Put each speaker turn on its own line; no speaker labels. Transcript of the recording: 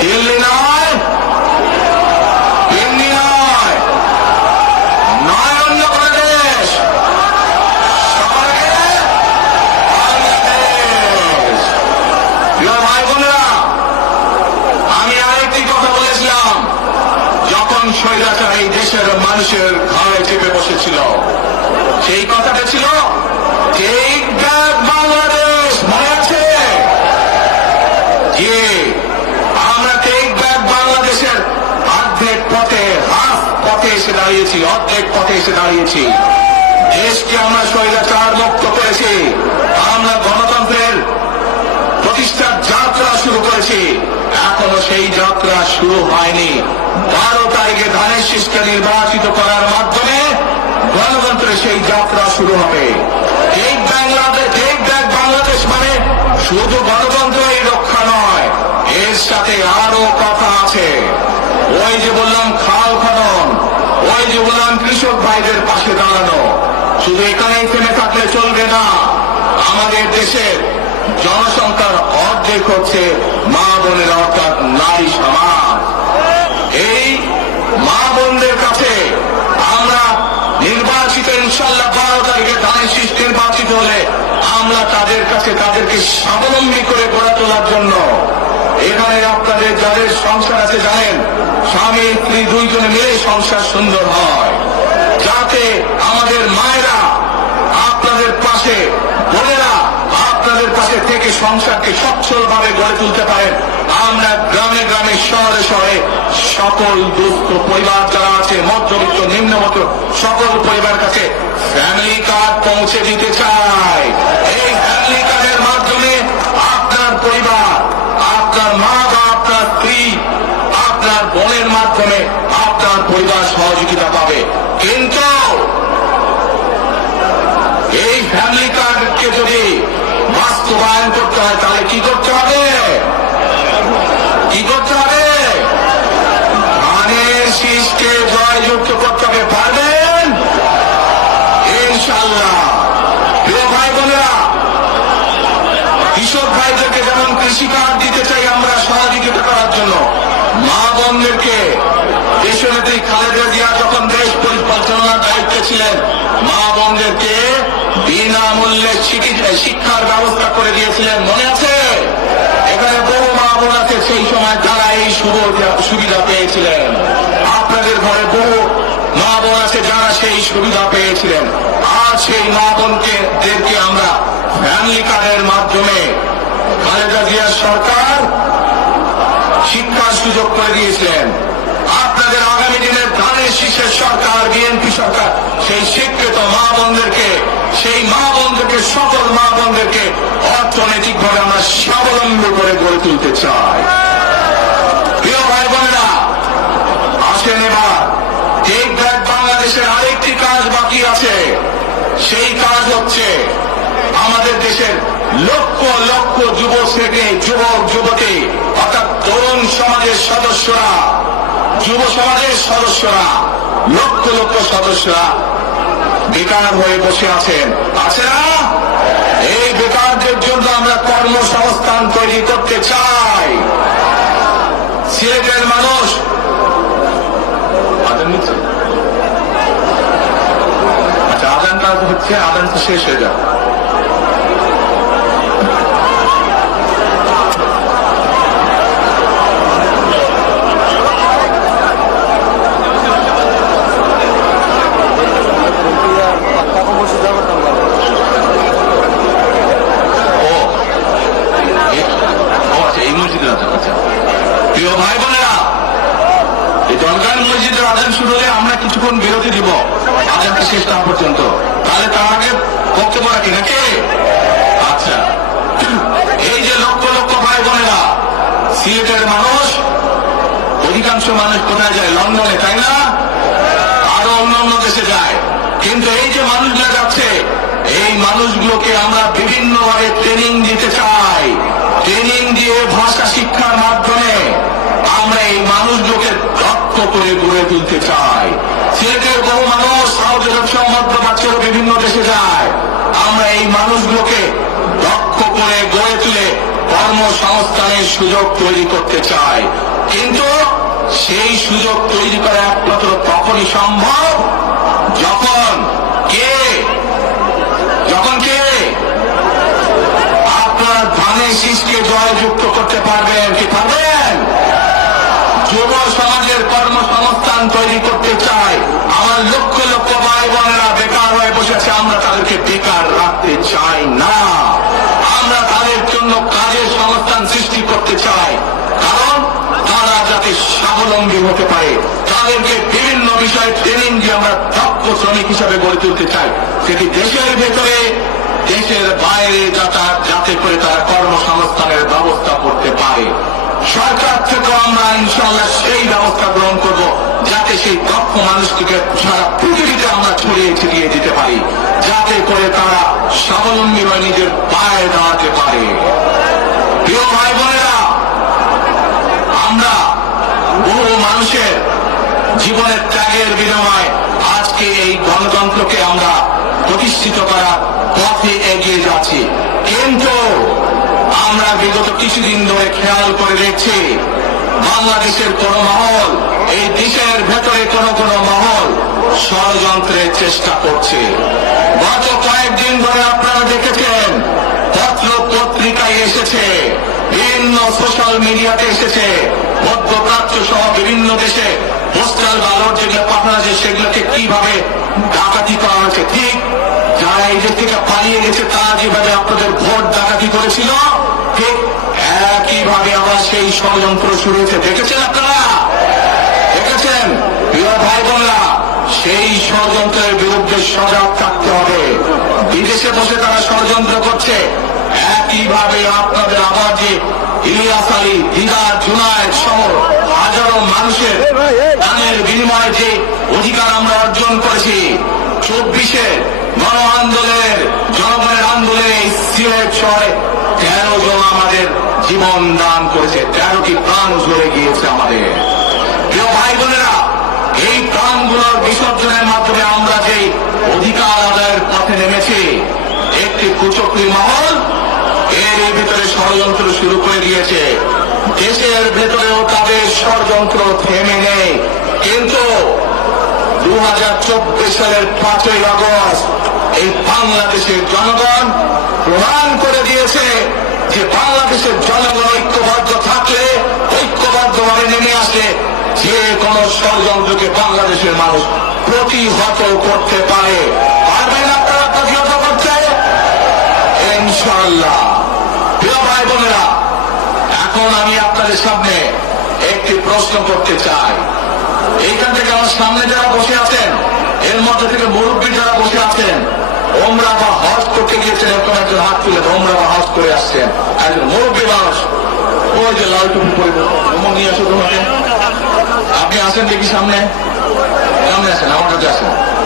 দিল্লি নয় দিল্লি নয় নয় অন্য ভাই বোনেরা, আমি আরেকটি কথা বলেছিলাম, যখন স্বৈরাচার এই দেশের মানুষের ঘরে চেপে বসেছিল, সেই কথাটা ছিল টেক ব্যাক বাংলাদেশ মনে আছে যে আমরা টেক ব্যাক বাংলাদেশের অর্ধেক পথে হাফ পথে এসে দাঁড়িয়েছি, অর্ধেক পথে এসে দাঁড়িয়েছি। দেশকে আমরা স্বৈরাচার মুক্ত করেছি। আমরা গণতন্ত্রের প্রতিষ্ঠার যাত্রা শুরু করেছি। এখনও সেই যাত্রা শুরু হয়নি। বারো তারিখে ধানের শীষকে নির্বাচিত করার মাধ্যমে গণতন্ত্রের সেই যাত্রা শুরু হবে। Take Bangladesh take back Bangladesh মানে শুধু গণতন্ত্রই রক্ষা নয়, এর সাথে আরও কথা আছে। ওই যে বললাম খাল খনন ওই যে বললাম কৃষক ভাইদের পাশে দাঁড়ানো। শুধু এখানেই থেমে থাকলে চলবে না, আমাদের দেশের জনসংখ্যার অর্ধেক হচ্ছে মা বোনের, অর্থাৎ নারী সমাজ। এই মা বোনদের কাছে আমরা নির্বাচিত ইনশাল্লাহ বারো তারিখে ধানের শীষ নির্বাচিত হলে আমরা তাদের কাছে, তাদেরকে স্বাবলম্বী করে গড়ে তোলার জন্য। এখানে আপনাদের যাদের সংসার আছে জানেন, স্বামী স্ত্রী দুইজনে মিলে সংসার সুন্দর হয়। যাতে আমাদের মায়েরা আপনাদের পাশে, বোনেরা আপনাদের পাশে থেকে সংসারকে সচ্ছলভাবে গড়ে তুলতে পারেন। আমরা গ্রামে গ্রামে, শহরে শহরে সকল দুঃখ পরিবার যারা আছে, মধ্যবিত্ত নিম্নমত দায়িত্বে ছিলেন মা বোনদেরকে বিনামূল্যে চিকিৎসা শিক্ষার ব্যবস্থা করে দিয়েছিলেন। মনে আছে? এখানে বহু মা বোন আছে, সেই সময় যারা এই সুবিধা পেয়েছিলেন। আপনাদের ঘরে বহু মা বোন আছে, যারা সেই সুবিধা পেয়েছিলেন। আর সেই মা বোনকে দেরকে আমরা ফ্যামিলি কার্ডের মাধ্যমে খালেদা জিয়ার সরকার শিক্ষার সুযোগ করে দিয়েছিলেন। শীষের সরকার, বিএনপি সরকার, সেই শিক্ষিত মা বোনদেরকে, সেই মা বোনদেরকে, সকল মা বোনদেরকে অর্থনৈতিকভাবে আমরা স্বাবলম্বী করে গড়ে তুলতে চাই। প্রিয় ভাই বোনেরা আসেন এবার টেক ব্যাক বাংলাদেশের আরেকটি কাজ বাকি আছে। সেই কাজ হচ্ছে আমাদের দেশের লক্ষ লক্ষ যুব শ্রেণি যুবক, যুবতী, অর্থাৎ তরুণ সমাজের সদস্যরা, যুব সমাজের সদস্যরা, লক্ষ লক্ষ সদস্যরা বেকার হয়ে বসে আছেন। আছে না? এই বেকারদের জন্য আমরা কর্মসংস্থান তৈরি করতে চাই। সিলেটের মানুষ আচ্ছা আদানটা হচ্ছে আদান তো শেষ হয়ে যাবে ও এ- ও আচ্ছা এই মসজিদে আছেন আচ্ছা প্রিয় ভাই বোনেরা এই জলগান মসজিদের আদান শুরু হলে আমরা কিছুক্ষণ বিরতি দিব আদানকে শেষ না পর্যন্ত। তাহলে তার আগে বক্তব্য রাখি নাকি? আচ্ছা। এই যে লক্ষ লক্ষ ভাই বোনেরা সিলেটের মানুষ, অধিকাংশ মানুষ কোথায় যায়? লন্ডনে, তাই না? আরও অন্য অন্য দেশে যায়। কিন্তু এই যে মানুষগুলো যাচ্ছে, এই মানুষগুলোকে আমরা বিভিন্নভাবে ট্রেনিং দিতে চাই ট্রেনিং দিয়ে ভাষা শিক্ষার মাধ্যমে আমরা এই মানুষগুলোকে দক্ষ করে গড়ে তুলতে চাই সিলেটের বহু মানুষ সাউথ সহ মধ্যপ্রাচ্যের বিভিন্ন দেশে যায় আমরা এই মানুষগুলোকে দক্ষ করে গড়ে তুলে কর্মসংস্থানের সুযোগ তৈরি করতে চায়। কিন্তু সেই সুযোগ তৈরি করা একমাত্র তখনই সম্ভব যখন কে? যখন কে? আপনার ধানের শীষকে জয়যুক্ত করতে পারবেন কি পারবেন? যুব সমাজের কর্মসংস্থান তৈরি করতে চাই আমার লক্ষ লক্ষ ভাই বোনেরা বেকার হয়ে বসেছে, আমরা তাদেরকে বেকার রাখতে চাই না। হিসাবে গড়ে তুলতে চাই সেটি দেশের ভেতরে, দেশের বাইরে যাতায়াত যাতে করে তারা কর্মসংস্থানের ব্যবস্থা করতে পারে। সরকার থেকে আমরা ইনশাল্লাহ সেই ব্যবস্থা গ্রহণ করব, যাতে সেই দক্ষ মানুষটিকে সারা পৃথিবীতে আমরা ছড়িয়ে ছিটিয়ে দিতে পারি, যাতে করে তারা স্বাবলম্বী হয়ে নিজের পায়ে দাঁড়াতে পারে। প্রিয় ভাই বোনেরা আমরা বহু মানুষের জীবনের ত্যাগের বিনিময়ে আজকে এই গণতন্ত্রকে আমরা প্রতিষ্ঠিত করার পথে এগিয়ে যাচ্ছি। কিন্তু আমরা বিগত কিছুদিন ধরে খেয়াল করে দেখছি, বাংলাদেশের কোন মহল, এই দেশের ভেতরে কোন কোন মহল ষড়যন্ত্রের চেষ্টা করছে। গত কয়েকদিন ধরে আপনারা দেখেছেন পত্র পত্রিকায় এসেছে বিভিন্ন সোশ্যাল মিডিয়াতে এসেছে, মধ্যপ্রাচ্য সহ কীভাবে ডাকাতি করা হয়েছে। ঠিক যারা এই দেশ থেকে পালিয়ে গেছে তারা যেভাবে আপনাদের ভোট ডাকাতি করেছিল ঠিক একইভাবে আবার সেই ষড়যন্ত্র শুরু হয়েছে। দেখেছেন আপনারা? দেখেছেন? প্রিয় ভাই বোনরা সেই ষড়যন্ত্রের বিরুদ্ধে সজাগ থাকতে হবে। বিদেশে বসে তারা ষড়যন্ত্র করছে। একইভাবে আপনাদের আবার যে ইলিয়াস আলী দিদার জুনায়দ সহ হাজারো মানুষের দানের বিনিময়ে যে অধিকার আমরা অর্জন করেছি। চব্বিশে গণ আন্দোলনের জনগণের আন্দোলনে সিলেট শহরে তেরো জন আমাদের জীবন দান করেছে, তেরোটি প্রাণ ঝরে গিয়েছে আমাদের। প্রিয় ভাই বোনেরা এই প্রাণগুলোর বিসর্জনের মাধ্যমে আমরা যে অধিকার আদায়ের পথে নেমেছি, একটি কুচক্রী মহল এর ভিতরে ষড়যন্ত্র শুরু করে দিয়েছে। দেশের ভেতরেও তাদের ষড়যন্ত্র থেমে নেই। কিন্তু দু সালের পাঁচই আগস্ট এই বাংলাদেশের জনগণ প্রমাণ করে দিয়েছে যে বাংলাদেশের জনগণ ঐক্যবদ্ধ থাকলে, ঐক্যবদ্ধভাবে নেমে আসে যে কোন ষড়যন্ত্রকে বাংলাদেশের মানুষ প্রতিহত করতে পারে। পারবেন আপনারা প্রতিহত করতে? ইনশাল্লাহ প্রিয় ভাই বোনেরা, এখন আমি আপনাদের সামনে একটি প্রশ্ন করতে চাই। এইখান থেকে আমার সামনে যারা বসে আছেন, এর মধ্যে থেকে মুরব্বী যারা বসে আছেন, ওমরা বা হজ করতে গিয়েছেন এরকম একজন হাত তুলে ওমরা বা হজ করে আসছেন। একজন মুরব্বী মানুষ। ওই যে লাল টুপি পরে নিয়ে আসো তোমাকে। আপনি আসেন দেখি সামনে। সামনে আসেন আমার কাছে আসেন।